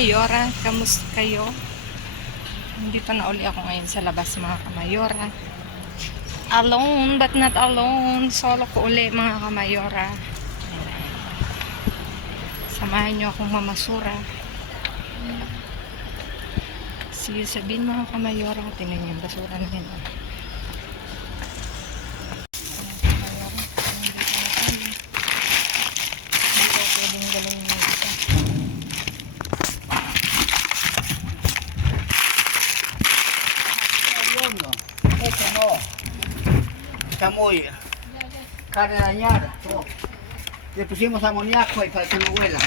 kamayora, kamusta kayo? Nandito na uli ako ngayon sa labas mga kamayora. Alone but not alone. Solo ko uli mga kamayora. Samahan nyo akong mamasura. Sige sabihin mga kamayora. Tingnan nyo yung basura na yun. Ese no, está muy carne dañada. Oh. Le pusimos amoníaco y para que no huela.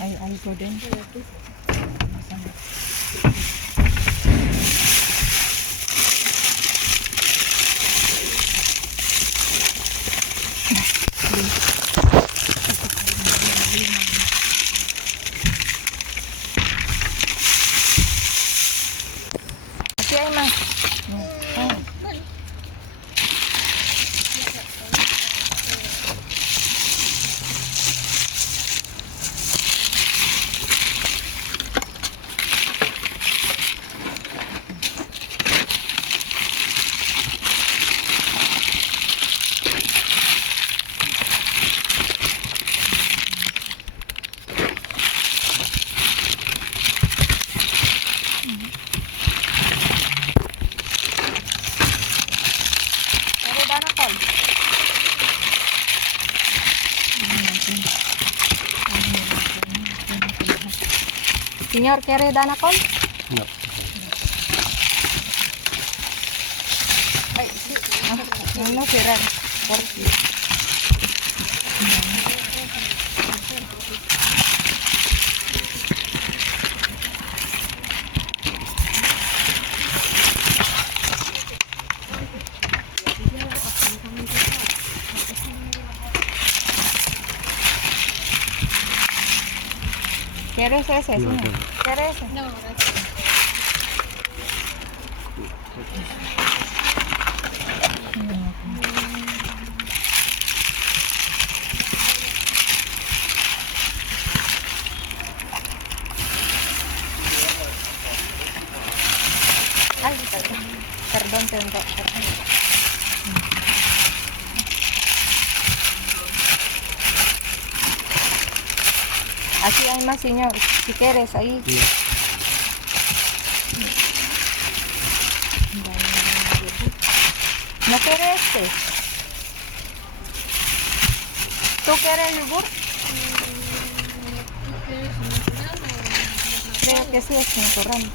Ay, algo din. Kasi ay ma. Señor, ¿quiere danacol? No. Ay, sí. No cerrar. ¿Por qué? ¿Quieres ese, señor? ¿Quieres ese? No, gracias. Ay, perdón, perdón. Aquí hay más, señor. Si quieres, ahí. Sí. ¿No quieres este? ¿Tú quieres yogur? Creo que sí es natural.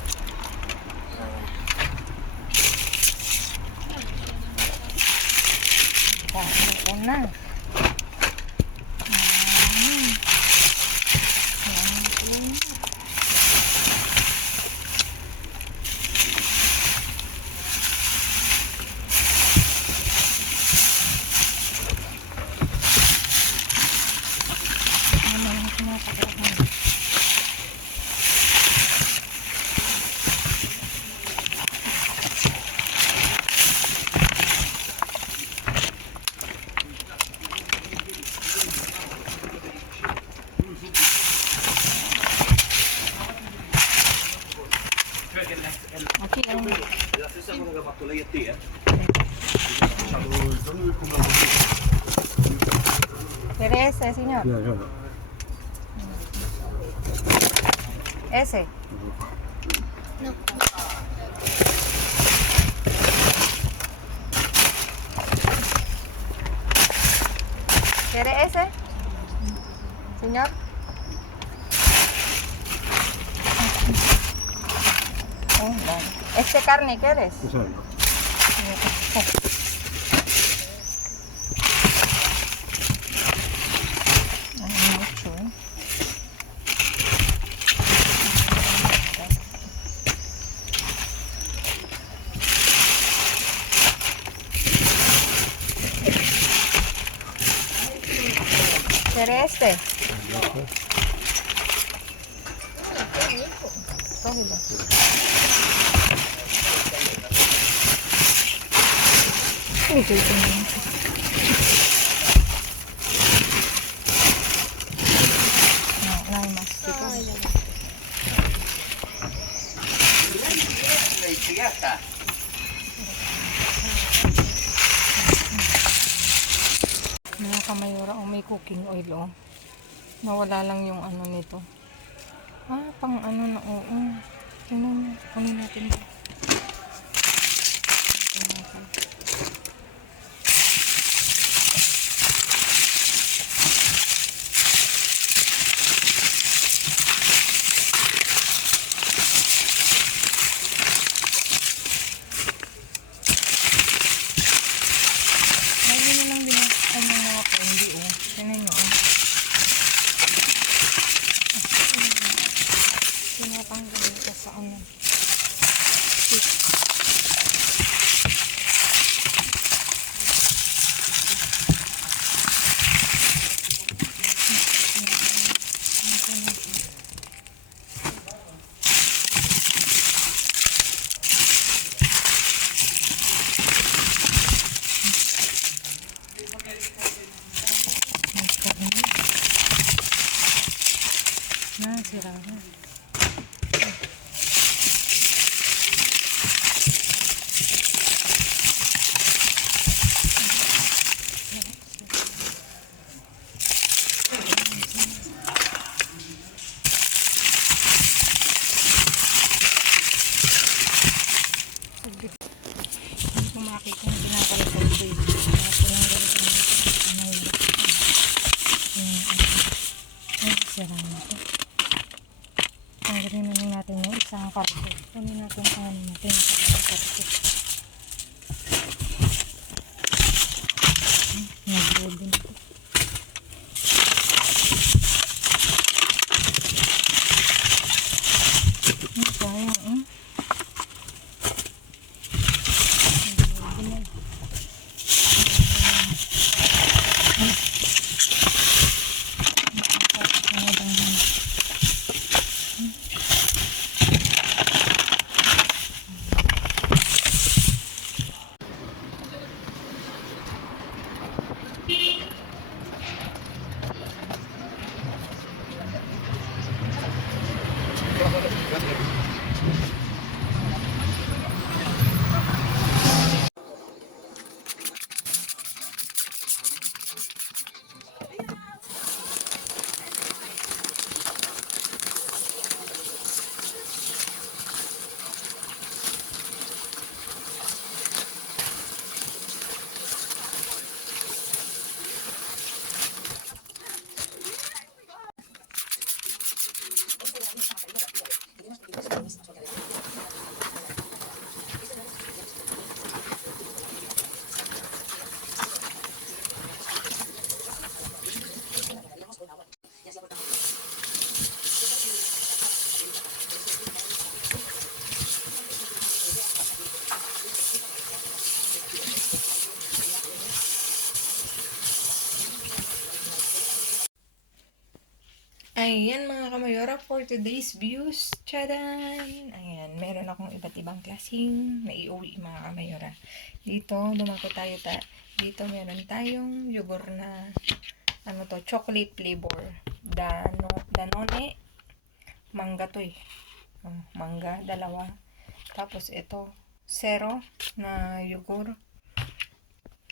Una. Aquí hay un... ¿Quiere ese, señor? ¿Ese? No. ¿Quiere ese? Señor? Oh, vale. ¿Este carne quieres? Eso no. Ay, mucho, ¿eh? ¿Quiere este? Cógelo. Uy, qué bien. Siyata. Mga kamayora, oh, may cooking oil, oh. Nawala lang yung ano nito. Ah, pang ano na, oo. Tingnan mo, kunin natin ito. Kunin natin. Lagi na lang binaksan yung mga candy, oh. Tingnan nyo, oh. Tinatanggal ito sa ano. Sira na. Hindi ko makita yung pinakarecord ko yun. Kaya ko lang ganito na ay, sira na ito. Tanggalin na lang natin yung isang karto. Kunin natin ang ano natin. Yung karto. Nag-load din ito. Sayang, eh. Ayan mga kamayora, for today's views, tchadan! Ayan, meron akong iba't ibang klaseng naiuwi mga kamayora. Dito, dumako tayo dito meron tayong yogurt na, ano to, chocolate flavor. Danone, mangga to eh. Mangga, dalawa. Tapos ito, zero na yogurt,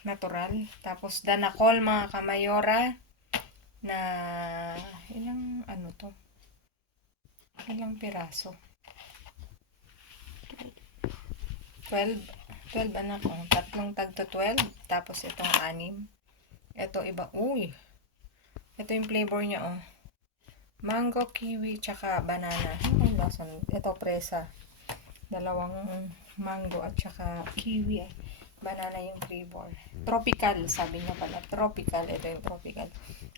natural. Tapos Danacol mga kamayora, na ilang ano to, ilang piraso, 12 anak, tatlong tagto 12, tapos itong 6, ito iba, uy, ito yung flavor niya, oh, mango, kiwi, tsaka banana. Ano yung lasa nun? Ito presa, dalawang mango at tsaka kiwi, banana yung flavor. Tropical, sabi niya pala. Tropical. Ito yung tropical.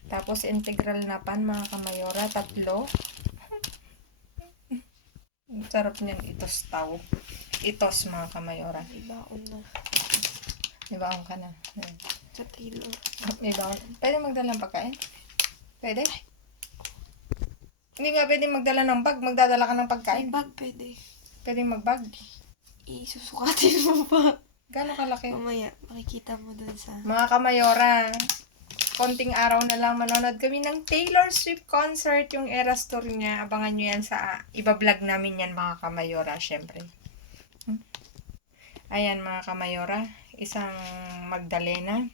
Tapos, integral na pan, mga kamayora. 3. Sarap niyan. Itos, mga kamayora. Ibaon na. Ibaon ka na. Sa tilo. Ibaon. Pwede magdala ng pagkain? Pwede? Hindi nga pwede magdala ng bag. Magdadala ka ng pagkain. Bag pwede. Pwede magbag. Isusukatin mo pa. Gano'ng kalaki? Mamaya, makikita mo dun sa... Mga kamayora, konting araw na lang manonood kami ng Taylor Swift concert, yung Eras Tour niya. Abangan nyo yan sa iba-vlog namin yan mga kamayora, syempre. Ayan mga kamayora, isang Magdalena.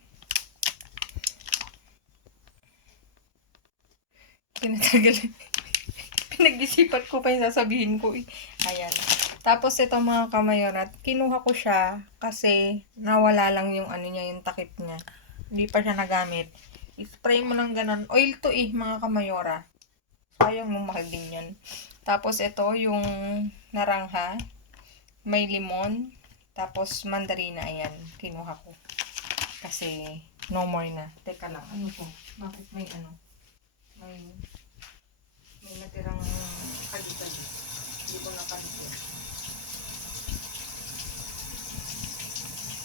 Pinatagal. Pinag-isipan ko pa yung sasabihin ko. Ayan. Tapos ito mga kamayora, kinuha ko siya kasi nawala lang yung ano niya, yung takip niya. Hindi pa siya nagamit. I-spray mo lang ganun. Oil to mga kamayora. Sayang mo mahal din yan. Tapos ito yung narangha. May limon. Tapos mandarina. Ayan. Kinuha ko. Kasi no more na. Teka lang. Ano to? Bakit may ano? May natirang kalitan. Hindi ko napansin.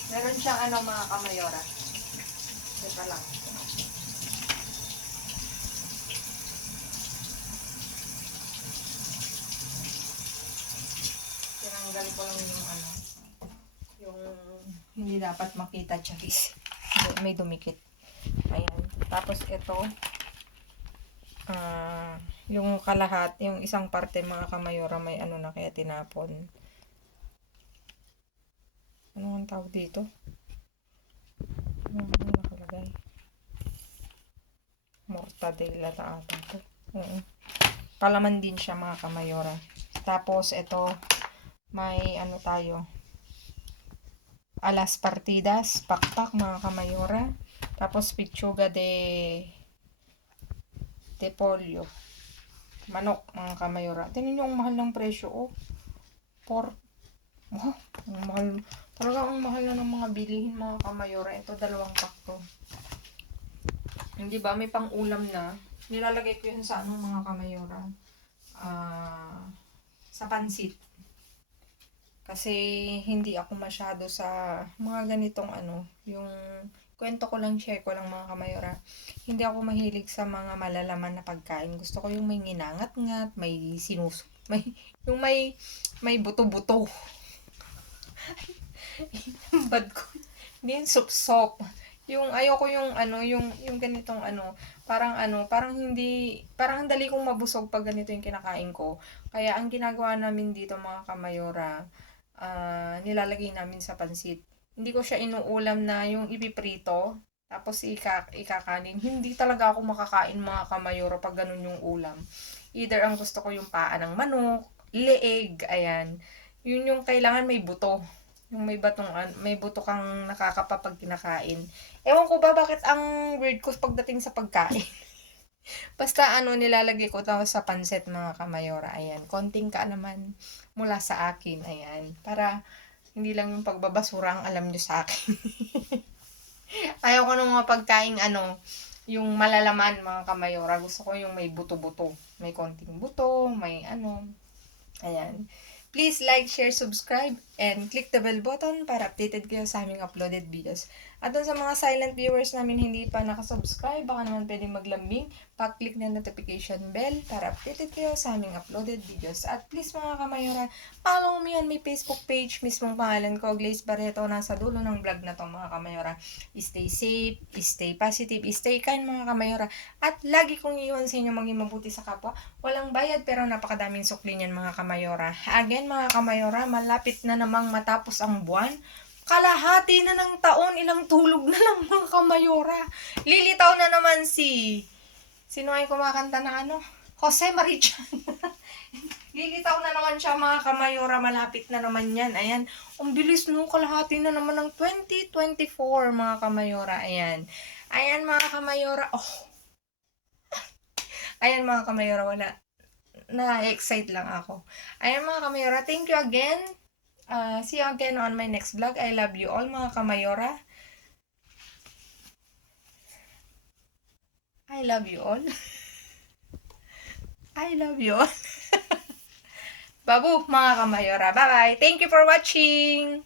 Meron siyang ano mga kamayora. Teka lang. Tinanggal ko lang yung ano. Yung hindi dapat makita, charis. May dumikit. Ayan. Tapos ito. Yung kalahat, yung isang parte mga kamayora may ano na kaya tinapon. Ano ang tawag dito? Ano nakalagay? Mortadella na ata ito. Palaman din siya mga kamayora. Tapos ito, may ano tayo. Alas partidas, pakpak mga kamayora. Tapos pichuga de pollo. Manok mga kamayora. Tingnan nyo ang mahal ng presyo. Oh. Ang mahal. Talaga ang mahal na ng mga bilihin mga kamayora. Ito 2 pack to. Hindi ba? May pang ulam na. Nilalagay ko yun sa ano mga kamayora. Sa pansit. Kasi hindi ako masyado sa mga ganitong ano. Yung kwento ko lang, share ko lang mga kamayora. Hindi ako mahilig sa mga malalaman na pagkain. Gusto ko yung may nginangat-ngat, may yung may buto-buto. Bad ko. Hindi yung sup-sup. Yung ayoko yung ano, yung ganitong ano, parang dali kong mabusog pag ganito yung kinakain ko. Kaya ang ginagawa namin dito mga kamayora, nilalagay namin sa pansit. Hindi ko siya inuulam na yung ipiprito, tapos ikakanin. Hindi talaga ako makakain mga kamayora pag ganun yung ulam. Either ang gusto ko yung paa ng manok, leeg, ayan. Yun yung kailangan may buto. Yung may buto kang nakakapa pag kinakain. Ewan ko ba bakit ang weird ko pagdating sa pagkain. Basta nilalagay ko tapos sa pansit mga kamayora. Ayan, konting ka naman mula sa akin. Ayan, para hindi lang yung pagbabasura ang alam nyo sa akin. Ayaw ko ng mga pagkain yung malalaman mga kamayora. Gusto ko yung may buto-buto. May konting buto, may Ayan. Please like, share, subscribe, and click the bell button para updated kayo sa aming uploaded videos. At dun sa mga silent viewers namin hindi pa nakasubscribe, baka naman pwedeng maglambing, pa-click na notification bell para updated kayo sa aming uploaded videos. At please mga kamayora, follow me on my Facebook page, mismong pangalan ko, Glaze Barreto, nasa dulo ng vlog na to mga kamayora. Stay safe, stay positive, stay kind mga kamayora. At lagi kong iwan sa inyo maging mabuti sa kapwa. Walang bayad pero napakadaming sukli niyan mga kamayora. Again mga kamayora, malapit na namang matapos ang buwan. Kalahati na ng taon, ilang tulog na lang mga kamayora. Lilitaw na naman sino ay kumakanta na Jose Marichan. Lilitaw na naman siya mga kamayora, malapit na naman yan. Ayan, ang bilis kalahati na naman ng 2024 mga kamayora. Ayan, mga kamayora. Ayan mga kamayora, wala. Na-excite lang ako. Ayan mga kamayora, thank you again. See you again on my next vlog. I love you all mga kamayora. I love you all. I love you all. Babu mga kamayora. Bye-bye. Thank you for watching.